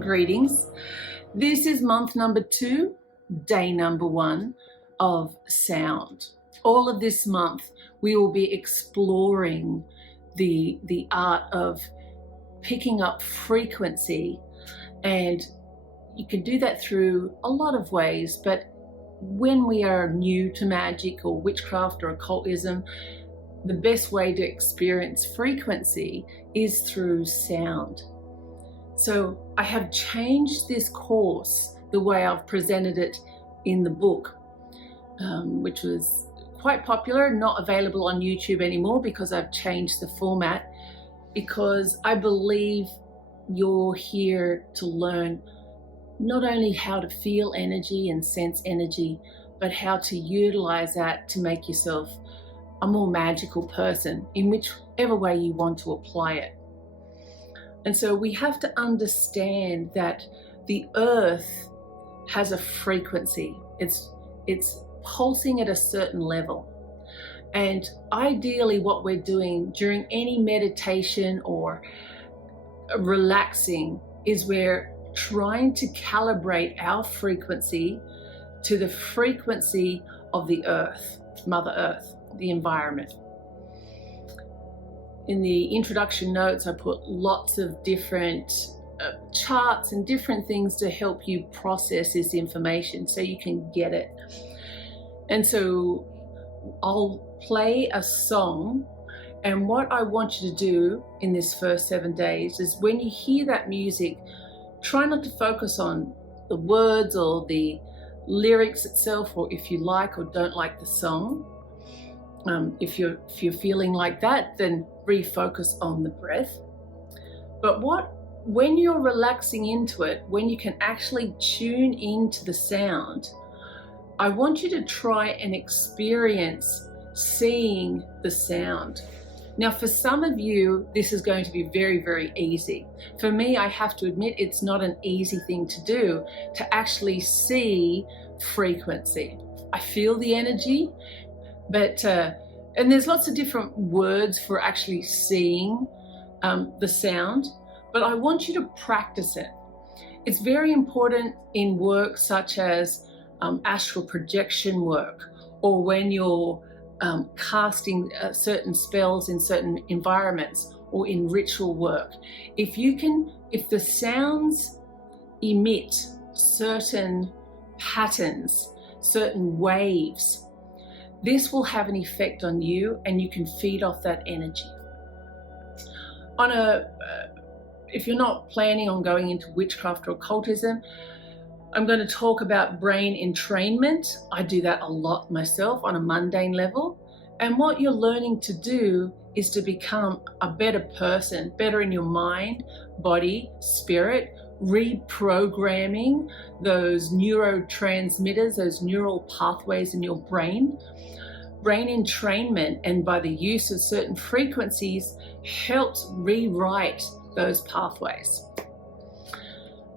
Greetings. This is month number 2, day number 1 of sound. All of this month we will be exploring the art of picking up frequency, and you can do that through a lot of ways, but when we are new to magic or witchcraft or occultism, the best way to experience frequency is through sound. So I have changed this course the way I've presented it in the book, which was quite popular, not available on YouTube anymore because I've changed the format, because I believe you're here to learn not only how to feel energy and sense energy, but how to utilize that to make yourself a more magical person in whichever way you want to apply it. And so we have to understand that the earth has a frequency. It's pulsing at a certain level. And ideally what we're doing during any meditation or relaxing is we're trying to calibrate our frequency to the frequency of the earth, Mother Earth, the environment. In the introduction notes, I put lots of different charts and different things to help you process this information so you can get it. And so I'll play a song, and what I want you to do in this first 7 days is when you hear that music, try not to focus on the words or the lyrics itself, or if you like or don't like the song. If you're feeling like that, then refocus on the breath. But when you're relaxing into it, when you can actually tune into the sound, I want you to try and experience seeing the sound. Now, for some of you, this is going to be very, very easy. For me, I have to admit, it's not an easy thing to do, to actually see frequency. I feel the energy, but and there's lots of different words for actually seeing the sound, but I want you to practice it. It's very important in work such as astral projection work, or when you're casting certain spells in certain environments, or in ritual work. If the sounds emit certain patterns, certain waves, this will have an effect on you, and you can feed off that energy. If you're not planning on going into witchcraft or occultism, I'm going to talk about brain entrainment. I do that a lot myself on a mundane level. And what you're learning to do is to become a better person, better in your mind, body, spirit, reprogramming those neurotransmitters, those neural pathways in your brain. Brain entrainment, and by the use of certain frequencies, helps rewrite those pathways.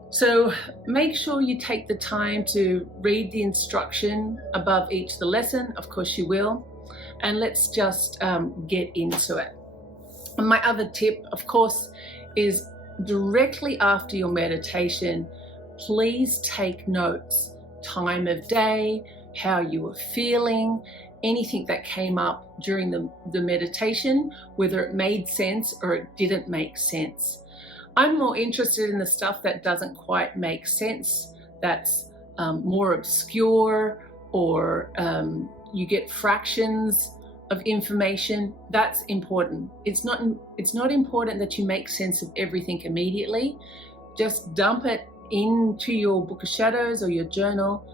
So make sure you take the time to read the instruction above each the lesson. Of course you will. And let's just get into it. And my other tip, of course, is directly after your meditation, please take notes. Time of day, how you were feeling, anything that came up during the meditation, whether it made sense or it didn't make sense. I'm more interested in the stuff that doesn't quite make sense, that's more obscure, or you get fractions of information. That's important. It's not important that you make sense of everything immediately. Just dump it into your book of shadows or your journal.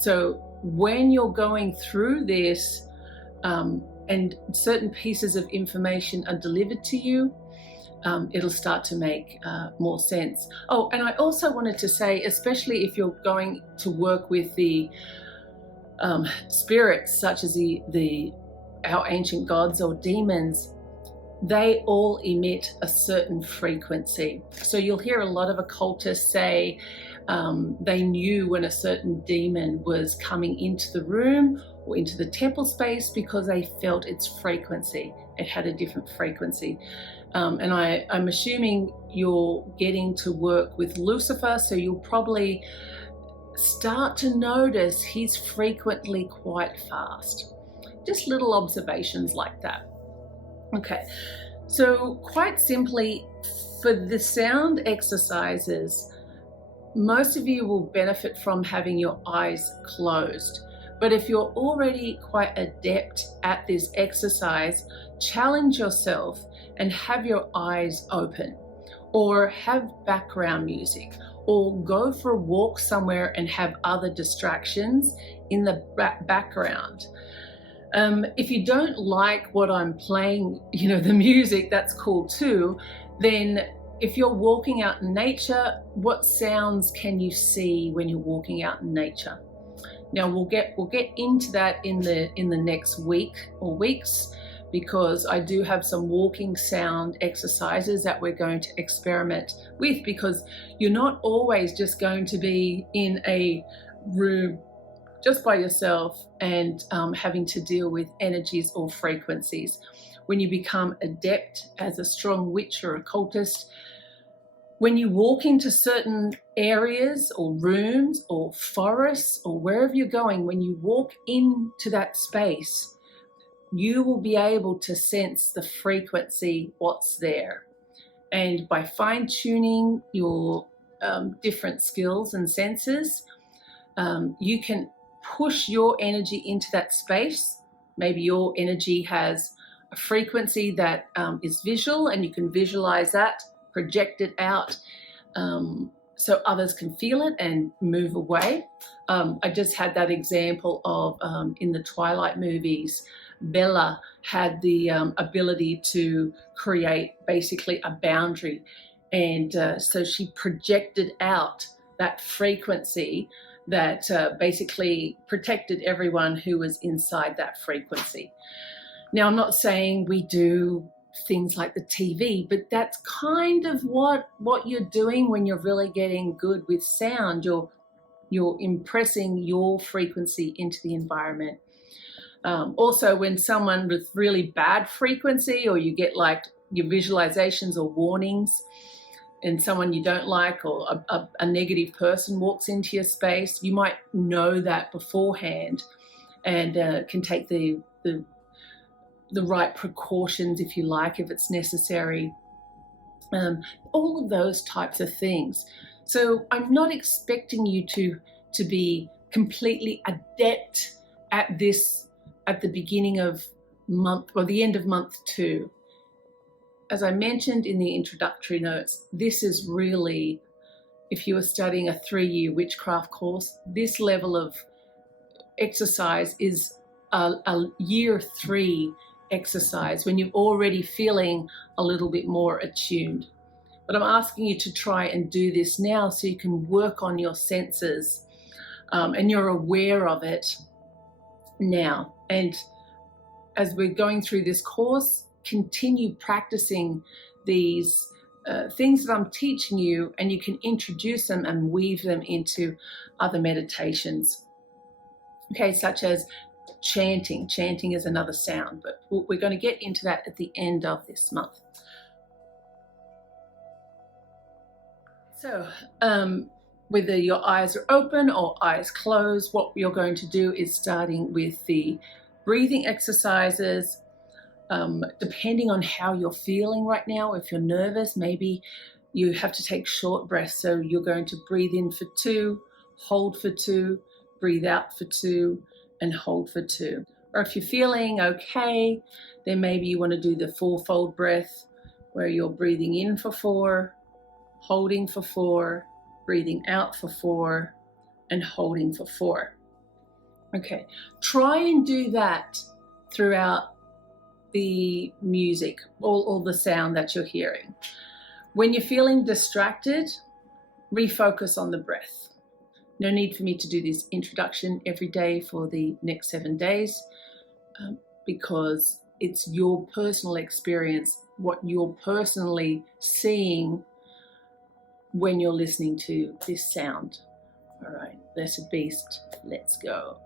So when you're going through this and certain pieces of information are delivered to you, it'll start to make more sense. Oh, and I also wanted to say, especially if you're going to work with the spirits such as our ancient gods or demons, they all emit a certain frequency. So you'll hear a lot of occultists say they knew when a certain demon was coming into the room or into the temple space because they felt its frequency. It had a different frequency. And I'm assuming you're getting to work with Lucifer, so you'll probably start to notice he's frequently quite fast. Just little observations like that. Okay, so quite simply, for the sound exercises, most of you will benefit from having your eyes closed. But if you're already quite adept at this exercise, challenge yourself and have your eyes open, or have background music, or go for a walk somewhere and have other distractions in the background. If you don't like what I'm playing, the music, that's cool too. Then if you're walking out in nature, what sounds can you see when you're walking out in nature? Now we'll get into that in the next week or weeks, because I do have some walking sound exercises that we're going to experiment with, because you're not always just going to be in a room just by yourself and having to deal with energies or frequencies. When you become adept as a strong witch or occultist, when you walk into certain areas or rooms or forests or wherever you're going, when you walk into that space, you will be able to sense the frequency, what's there. And by fine-tuning your different skills and senses, you can push your energy into that space. Maybe your energy has a frequency that is visual, and you can visualize that, project it out, so others can feel it and move away. I just had that example of in the Twilight movies, Bella had the ability to create basically a boundary, and so she projected out that frequency that basically protected everyone who was inside that frequency. Now, I'm not saying we do things like the TV, but that's kind of what you're doing when you're really getting good with sound. You're impressing your frequency into the environment. Also, when someone with really bad frequency, or you get like your visualizations or warnings, and someone you don't like, or a negative person walks into your space, you might know that beforehand and can take the right precautions, if you like, if it's necessary. All of those types of things. So I'm not expecting you to be completely adept at this at the beginning of month or the end of month 2. As I mentioned in the introductory notes, this is really, if you are studying a 3-year witchcraft course, this level of exercise is a year 3 exercise, when you're already feeling a little bit more attuned. But I'm asking you to try and do this now, so you can work on your senses, and you're aware of it now. And as we're going through this course, continue practicing these things that I'm teaching you, and you can introduce them and weave them into other meditations. Okay, such as chanting. Chanting is another sound, but we're going to get into that at the end of this month. So whether your eyes are open or eyes closed, what you're going to do is starting with the breathing exercises. Depending on how you're feeling right now, if you're nervous, maybe you have to take short breaths. So you're going to breathe in for 2, hold for 2, breathe out for 2, and hold for 2. Or if you're feeling okay, then maybe you want to do the 4-fold breath, where you're breathing in for 4, holding for 4, breathing out for 4, and holding for 4. Okay, try and do that throughout the music, all the sound that you're hearing. When you're feeling distracted, refocus on the breath. No need for me to do this introduction every day for the next 7 days, because it's your personal experience, what you're personally seeing when you're listening to this sound. All right, blessed beast, let's go.